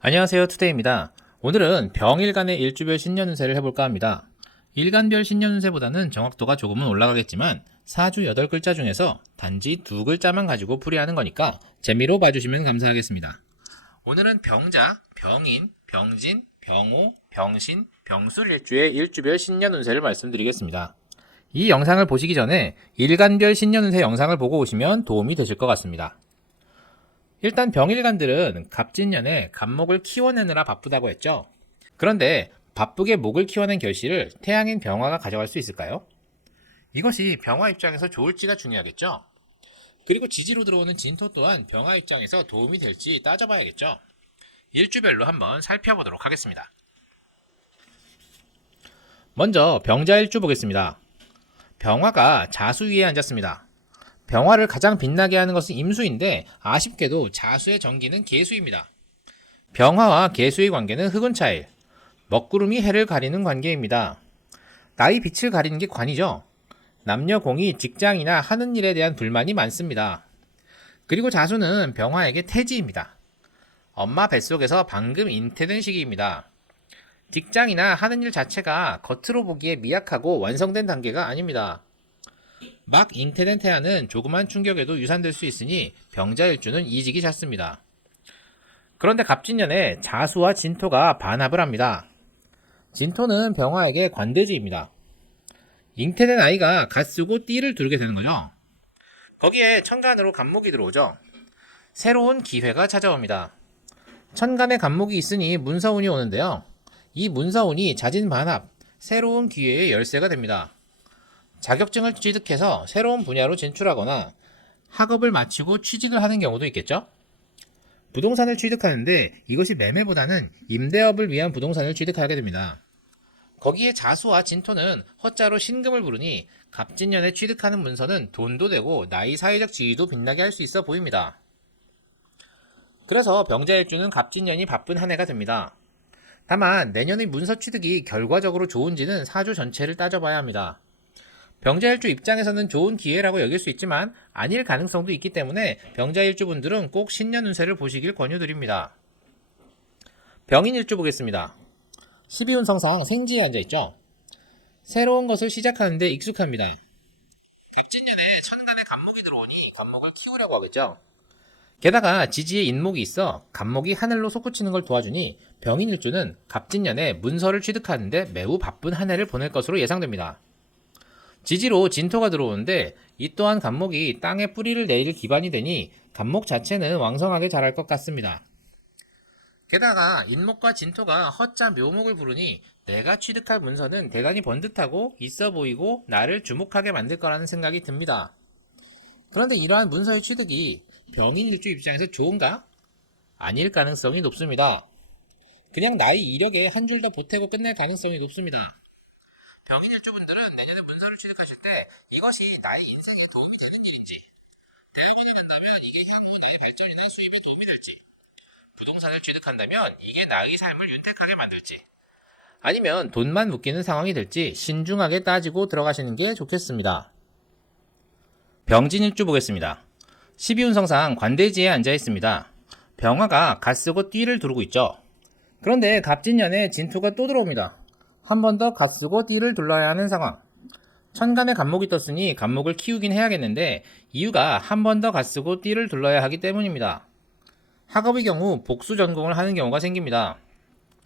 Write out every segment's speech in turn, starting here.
안녕하세요, 투데이입니다. 오늘은 병일간의 일주별 신년운세를 해볼까 합니다. 일간별 신년운세보다는 정확도가 조금은 올라가겠지만 사주 8글자 중에서 단지 2글자만 가지고 풀이하는 거니까 재미로 봐주시면 감사하겠습니다. 오늘은 병자, 병인, 병진, 병호, 병신, 병술 일주의 일주별 신년운세를 말씀드리겠습니다. 이 영상을 보시기 전에 일간별 신년운세 영상을 보고 오시면 도움이 되실 것 같습니다. 일단 병일간들은 갑진년에 갑목을 키워내느라 바쁘다고 했죠. 그런데 바쁘게 목을 키워낸 결실을 태양인 병화가 가져갈 수 있을까요? 이것이 병화 입장에서 좋을지가 중요하겠죠. 그리고 지지로 들어오는 진토 또한 병화 입장에서 도움이 될지 따져봐야겠죠. 일주별로 한번 살펴보도록 하겠습니다. 먼저 병자 일주 보겠습니다. 병화가 자수 위에 앉았습니다. 병화를 가장 빛나게 하는 것은 임수인데 아쉽게도 자수의 정기는 계수입니다. 병화와 계수의 관계는 흑운차일, 먹구름이 해를 가리는 관계입니다. 나이 빛을 가리는 게 관이죠. 남녀 공이 직장이나 하는 일에 대한 불만이 많습니다. 그리고 자수는 병화에게 태지입니다. 엄마 뱃속에서 방금 잉태된 시기입니다. 직장이나 하는 일 자체가 겉으로 보기에 미약하고 완성된 단계가 아닙니다. 막 잉태된 태아는 조그만 충격에도 유산될 수 있으니 병자일주는 이직이 잦습니다. 그런데 갑진년에 자수와 진토가 반합을 합니다. 진토는 병화에게 관대지입니다. 잉태된 아이가 갓쓰고 띠를 두르게 되는 거죠. 거기에 천간으로 간목이 들어오죠. 새로운 기회가 찾아옵니다. 천간에 간목이 있으니 문서운이 오는데요. 이 문서운이 자진 반합, 새로운 기회의 열쇠가 됩니다. 자격증을 취득해서 새로운 분야로 진출하거나 학업을 마치고 취직을 하는 경우도 있겠죠? 부동산을 취득하는데 이것이 매매보다는 임대업을 위한 부동산을 취득하게 됩니다. 거기에 자수와 진토는 허자로 신금을 부르니 갑진년에 취득하는 문서는 돈도 되고 나이 사회적 지위도 빛나게 할 수 있어 보입니다. 그래서 병자일주는 갑진년이 바쁜 한 해가 됩니다. 다만 내년의 문서 취득이 결과적으로 좋은지는 사주 전체를 따져봐야 합니다. 병자일주 입장에서는 좋은 기회라고 여길 수 있지만 아닐 가능성도 있기 때문에 병자일주분들은 꼭 신년운세를 보시길 권유드립니다. 병인일주 보겠습니다. 12운성상 생지에 앉아있죠. 새로운 것을 시작하는데 익숙합니다. 갑진년에 천간에 간목이 들어오니 간목을 키우려고 하겠죠. 게다가 지지에 인목이 있어 간목이 하늘로 솟구치는 걸 도와주니 병인일주는 갑진년에 문서를 취득하는데 매우 바쁜 한 해를 보낼 것으로 예상됩니다. 지지로 진토가 들어오는데 이 또한 간목이 땅에 뿌리를 내릴 기반이 되니 간목 자체는 왕성하게 자랄 것 같습니다. 게다가 인목과 진토가 허자 묘목을 부르니 내가 취득할 문서는 대단히 번듯하고 있어 보이고 나를 주목하게 만들 거라는 생각이 듭니다. 그런데 이러한 문서의 취득이 병인일주 입장에서 좋은가? 아닐 가능성이 높습니다. 그냥 나의 이력에 한 줄 더 보태고 끝낼 가능성이 높습니다. 병인일주분들은 내년에 문서를 취득하실 때 이것이 나의 인생에 도움이 되는 일인지, 대학원을 간다면 이게 향후 나의 발전이나 수입에 도움이 될지, 부동산을 취득한다면 이게 나의 삶을 윤택하게 만들지, 아니면 돈만 묶이는 상황이 될지 신중하게 따지고 들어가시는 게 좋겠습니다. 병진일주 보겠습니다. 12운성상 관대지에 앉아 있습니다. 병화가 갓쓰고 띠를 두르고 있죠. 그런데 갑진년에 진토가 또 들어옵니다. 한 번 더 갓쓰고 띠를 둘러야 하는 상황. 천간에 간목이 떴으니 간목을 키우긴 해야겠는데 이유가 한 번 더 갓쓰고 띠를 둘러야 하기 때문입니다. 학업의 경우 복수 전공을 하는 경우가 생깁니다.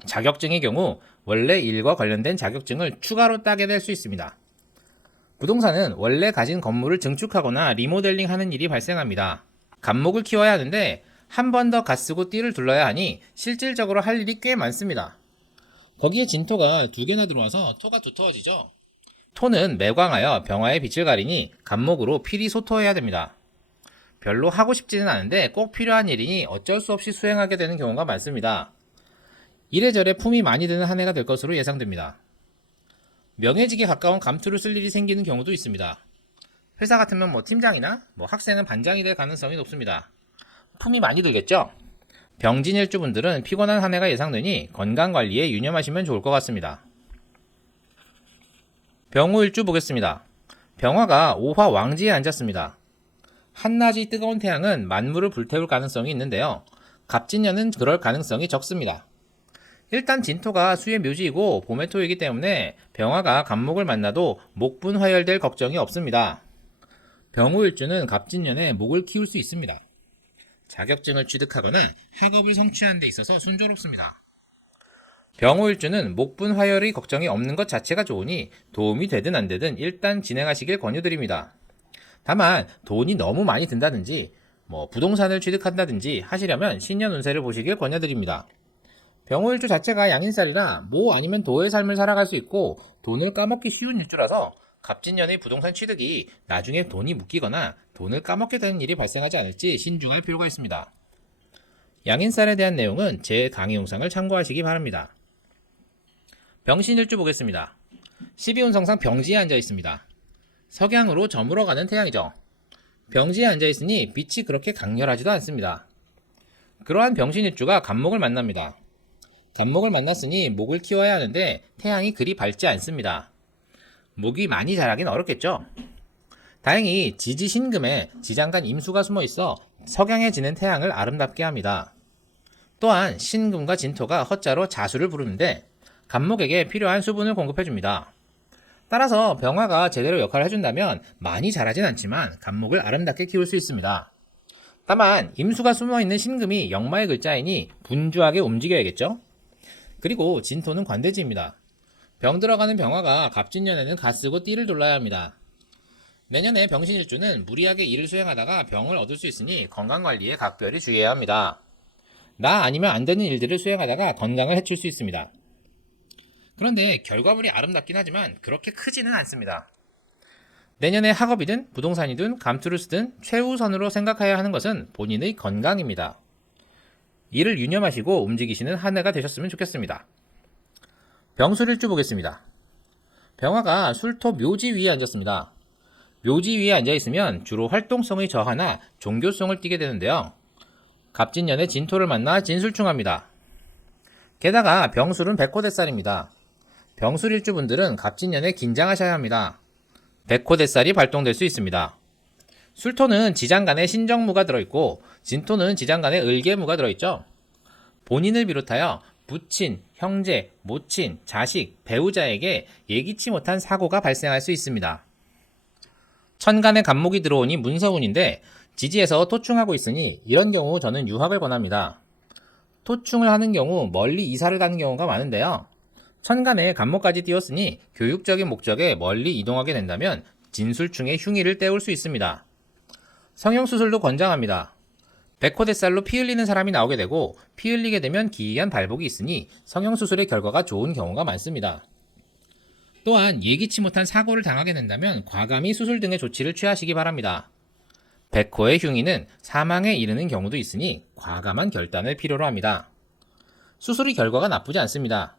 자격증의 경우 원래 일과 관련된 자격증을 추가로 따게 될 수 있습니다. 부동산은 원래 가진 건물을 증축하거나 리모델링 하는 일이 발생합니다. 간목을 키워야 하는데 한 번 더 갓쓰고 띠를 둘러야 하니 실질적으로 할 일이 꽤 많습니다. 거기에 진토가 2개나 들어와서 토가 두터워지죠. 토는 매광하여 병화의 빛을 가리니 간목으로 필히 소토해야 됩니다. 별로 하고 싶지는 않은데 꼭 필요한 일이니 어쩔 수 없이 수행하게 되는 경우가 많습니다. 이래저래 품이 많이 드는 한 해가 될 것으로 예상됩니다. 명예직에 가까운 감투를 쓸 일이 생기는 경우도 있습니다. 회사 같으면 팀장이나 학생은 반장이 될 가능성이 높습니다. 품이 많이 들겠죠? 병진일주분들은 피곤한 한 해가 예상되니 건강관리에 유념하시면 좋을 것 같습니다. 병호일주 보겠습니다. 병화가 오화 왕지에 앉았습니다. 한낮이 뜨거운 태양은 만물을 불태울 가능성이 있는데요. 갑진년은 그럴 가능성이 적습니다. 일단 진토가 수의 묘지이고 봄의 토이기 때문에 병화가 갑목을 만나도 목분 화열될 걱정이 없습니다. 병호일주는 갑진년에 목을 키울 수 있습니다. 자격증을 취득하거나 학업을 성취하는 데 있어서 순조롭습니다. 병호일주는 목분 화열의 걱정이 없는 것 자체가 좋으니 도움이 되든 안 되든 일단 진행하시길 권유드립니다. 다만 돈이 너무 많이 든다든지 부동산을 취득한다든지 하시려면 신년 운세를 보시길 권유드립니다. 병호일주 자체가 양인살이라 모 아니면 도의 삶을 살아갈 수 있고 돈을 까먹기 쉬운 일주라서 갑진년의 부동산 취득이 나중에 돈이 묶이거나 돈을 까먹게 되는 일이 발생하지 않을지 신중할 필요가 있습니다. 양인살에 대한 내용은 제 강의 영상을 참고하시기 바랍니다. 병신일주 보겠습니다. 12운성상 병지에 앉아 있습니다. 석양으로 저물어 가는 태양이죠. 병지에 앉아 있으니 빛이 그렇게 강렬하지도 않습니다. 그러한 병신일주가 갑목을 만납니다. 갑목을 만났으니 목을 키워야 하는데 태양이 그리 밝지 않습니다. 목이 많이 자라긴 어렵겠죠. 다행히 지지신금에 지장간 임수가 숨어 있어 석양에 지는 태양을 아름답게 합니다. 또한 신금과 진토가 허자로 자수를 부르는데 갑목에게 필요한 수분을 공급해줍니다. 따라서 병화가 제대로 역할을 해준다면 많이 자라진 않지만 갑목을 아름답게 키울 수 있습니다. 다만 임수가 숨어있는 신금이 역마의 글자이니 분주하게 움직여야겠죠. 그리고 진토는 관대지입니다. 병 들어가는 병화가 갑진년에는 갓쓰고 띠를 돌려야 합니다. 내년에 병신일주는 무리하게 일을 수행하다가 병을 얻을 수 있으니 건강관리에 각별히 주의해야 합니다. 나 아니면 안 되는 일들을 수행하다가 건강을 해칠 수 있습니다. 그런데 결과물이 아름답긴 하지만 그렇게 크지는 않습니다. 내년에 학업이든 부동산이든 감투를 쓰든 최우선으로 생각해야 하는 것은 본인의 건강입니다. 이를 유념하시고 움직이시는 한 해가 되셨으면 좋겠습니다. 병술일주 보겠습니다. 병화가 술토 묘지 위에 앉았습니다. 묘지 위에 앉아있으면 주로 활동성의 저하나 종교성을 띠게 되는데요. 갑진년에 진토를 만나 진술충합니다. 게다가 병술은 백호대살입니다. 병술일주분들은 갑진년에 긴장하셔야 합니다. 백호대살이 발동될 수 있습니다. 술토는 지장간에 신정무가 들어있고 진토는 지장간에 을계무가 들어있죠. 본인을 비롯하여 부친, 형제, 모친, 자식, 배우자에게 예기치 못한 사고가 발생할 수 있습니다. 천간에 갑목이 들어오니 문서운인데 지지에서 토충하고 있으니 이런 경우 저는 유학을 권합니다. 토충을 하는 경우 멀리 이사를 가는 경우가 많은데요. 천간에 갑목까지 띄었으니 교육적인 목적에 멀리 이동하게 된다면 진술충의 흉의를 때울 수 있습니다. 성형수술도 권장합니다. 백호대살로 피 흘리는 사람이 나오게 되고 피 흘리게 되면 기이한 발복이 있으니 성형수술의 결과가 좋은 경우가 많습니다. 또한 예기치 못한 사고를 당하게 된다면 과감히 수술 등의 조치를 취하시기 바랍니다. 백호의 흉의는 사망에 이르는 경우도 있으니 과감한 결단을 필요로 합니다. 수술의 결과가 나쁘지 않습니다.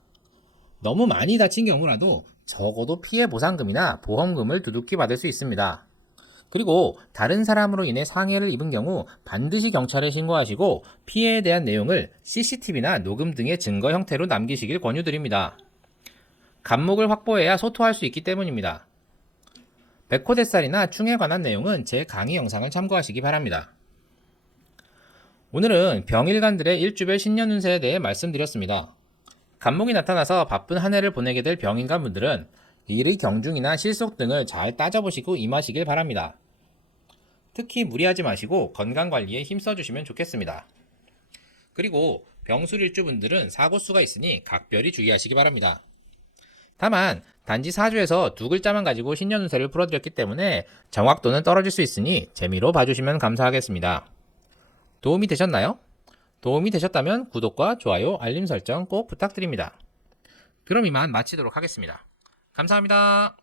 너무 많이 다친 경우라도 적어도 피해 보상금이나 보험금을 두둑히 받을 수 있습니다. 그리고 다른 사람으로 인해 상해를 입은 경우 반드시 경찰에 신고하시고 피해에 대한 내용을 CCTV나 녹음 등의 증거 형태로 남기시길 권유드립니다. 갑목을 확보해야 소토할 수 있기 때문입니다. 백호대살이나 충에 관한 내용은 제 강의 영상을 참고하시기 바랍니다. 오늘은 병일간들의 일주별 신년 운세에 대해 말씀드렸습니다. 갑목이 나타나서 바쁜 한 해를 보내게 될 병인간 분들은 일의 경중이나 실속 등을 잘 따져보시고 임하시길 바랍니다. 특히 무리하지 마시고 건강관리에 힘써주시면 좋겠습니다. 그리고 병술일주분들은 사고수가 있으니 각별히 주의하시기 바랍니다. 다만 단지 사주에서 두 글자만 가지고 신년 운세를 풀어드렸기 때문에 정확도는 떨어질 수 있으니 재미로 봐주시면 감사하겠습니다. 도움이 되셨나요? 도움이 되셨다면 구독과 좋아요, 알림 설정 꼭 부탁드립니다. 그럼 이만 마치도록 하겠습니다. 감사합니다.